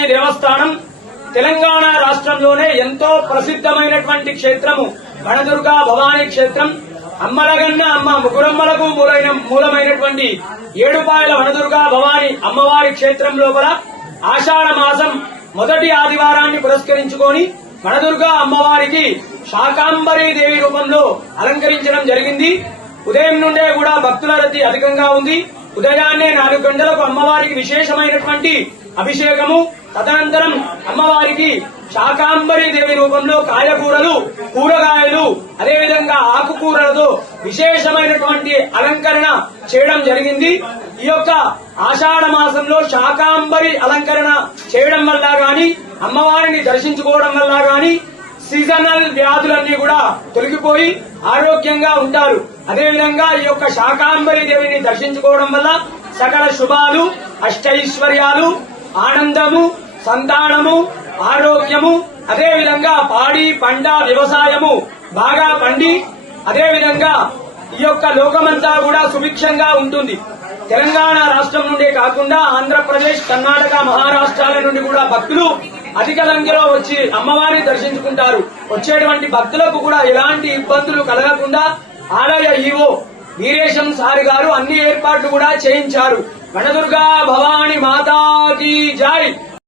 స్వామి దేవస్థానం తెలంగాణ రాష్ట్రంలోనే ఎంతో ప్రసిద్ధమైనటువంటి క్షేత్రము వనదుర్గా భవానీ క్షేత్రం. అమ్మలగన్న అమ్మ ముగ్గురమ్మలకు మూలమైనటువంటి ఏడుపాయల వనదుర్గా భవానీ అమ్మవారి క్షేత్రం లోపల ఆషాఢ మాసం మొదటి ఆదివారాన్ని పురస్కరించుకొని వనదుర్గా అమ్మవారికి శాకాంబరీ దేవి రూపంలో అలంకరించడం జరిగింది. ఉదయం నుండే కూడా భక్తుల రద్దీ అధికంగా ఉంది. ఉదయాన్నే 4 గంటలకు అమ్మవారికి విశేషమైనటువంటి అభిషేకము, తదనంతరం అమ్మవారికి శాకాంబరీ దేవి రూపంలో కాయగూరలు, కూరగాయలు, అదేవిధంగా ఆకుకూరలతో విశేషమైనటువంటి అలంకరణ చేయడం జరిగింది. ఈ యొక్క ఆషాఢ మాసంలో శాకాంబరి అలంకరణ చేయడం వల్ల గాని, అమ్మవారిని దర్శించుకోవడం వల్ల గాని సీజనల్ వ్యాధులన్నీ కూడా తొలగిపోయి ఆరోగ్యంగా ఉంటారు. అదేవిధంగా ఈ యొక్క శాకాంబరీ దేవిని దర్శించుకోవడం వల్ల సకల శుభాలు, అష్టైశ్వర్యాలు, ఆనందము, సంతానము, ఆరోగ్యము, అదేవిధంగా పాడి పంట వ్యవసాయము బాగా పండి అదేవిధంగా ఈ యొక్క లోకమంతా కూడా సుభిక్షంగా ఉంటుంది. తెలంగాణ రాష్ట్రం నుండే కాకుండా ఆంధ్రప్రదేశ్, కర్ణాటక, మహారాష్ట్రాల నుండి కూడా భక్తులు అధిక సంఖ్యలో వచ్చి అమ్మవారిని దర్శించుకుంటారు. వచ్చేటువంటి భక్తులకు కూడా ఎలాంటి ఇబ్బందులు కలగకుండా ఆలయ ఈవో వీరేశం సారి గారు అన్ని ఏర్పాట్లు కూడా చేయించారు. వనదుర్గా భవానీ మాతాకి జై.